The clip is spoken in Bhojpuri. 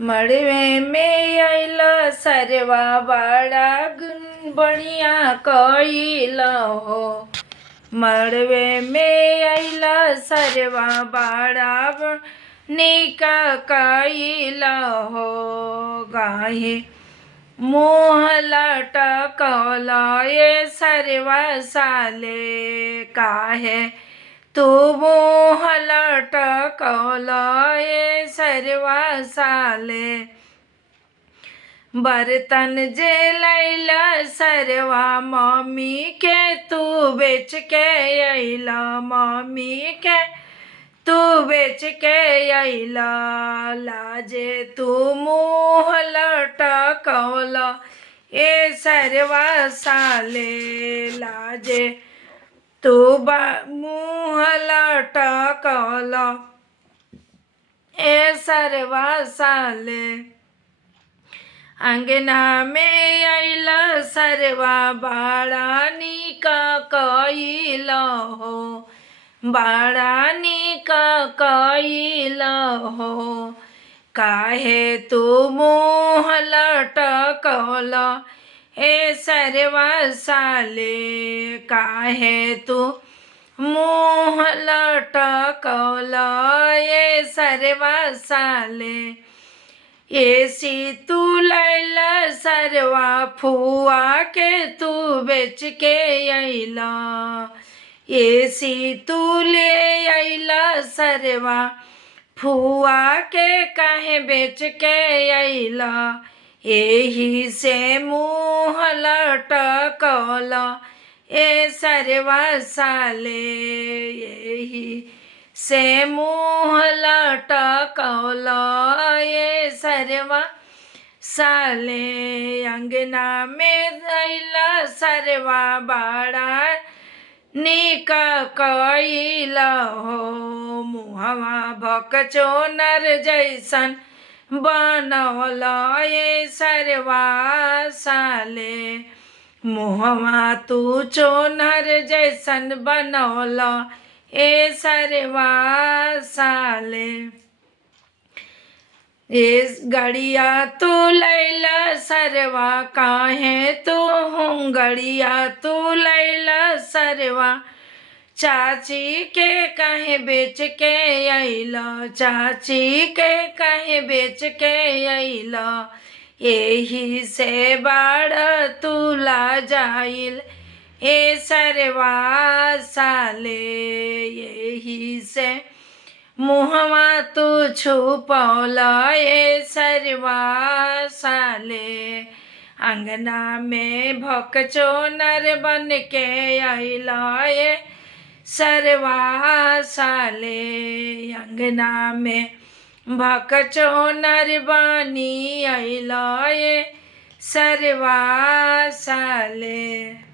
मड़वे में अइल सरवा बड़ा बढ़िया कइल हो। मड़वे में अइल सरवा बड़ा निक कइल हो। गाहे मुँह लटकल ये सरवा साले काहे तू मुँह लटकल ये सरवा साले। बर्तन जे लैला सरवा मम्मी के तू बेच के अइला। मम्मी के तू बेच के अइला। लाजे तू मुँह लटकल ए सरवा साले। लाजे तू मुँह लटकल ए सरवा साले। अंगना में अइल सरवा बड़ा निक कइल हो। बड़ा निक कइल हो। काहे तू मुँह लटकल ए सरवा साले। काहे तू मुँह लटकल ए सरवा साले। एसी तू लैला सरवा फुआ के तू बेच के अइला। एसी तू ले अइला सरवा फुआ के काहे बेच के अइला। एही से मुँह लटकल ए सरवा साले। एही से मुँह लटकल ए सरवा साले। अंगना में अइल सरवा बड़ा निक कइल हो। मुहवा भकचोनर जैसन बनल ए सरवा साले। मुहवा तू चोनर जैसन बनल ए सरवा साले। ए गड़िया तू लैला सरवा काहे तू गड़िया तू लैला सरवा। चाची के काहे बेच के अइला। चाची के काहे बेच के अइला। एही से बड़ा तू लाजाइल ए सरवा साले। यही से मुहवा तू छुपौल ए सरवा साले। अंगना में भकचोनर बन के अइल ए सरवा साले। अंगना में भकचोनर बनी अइल ए सरवा साले।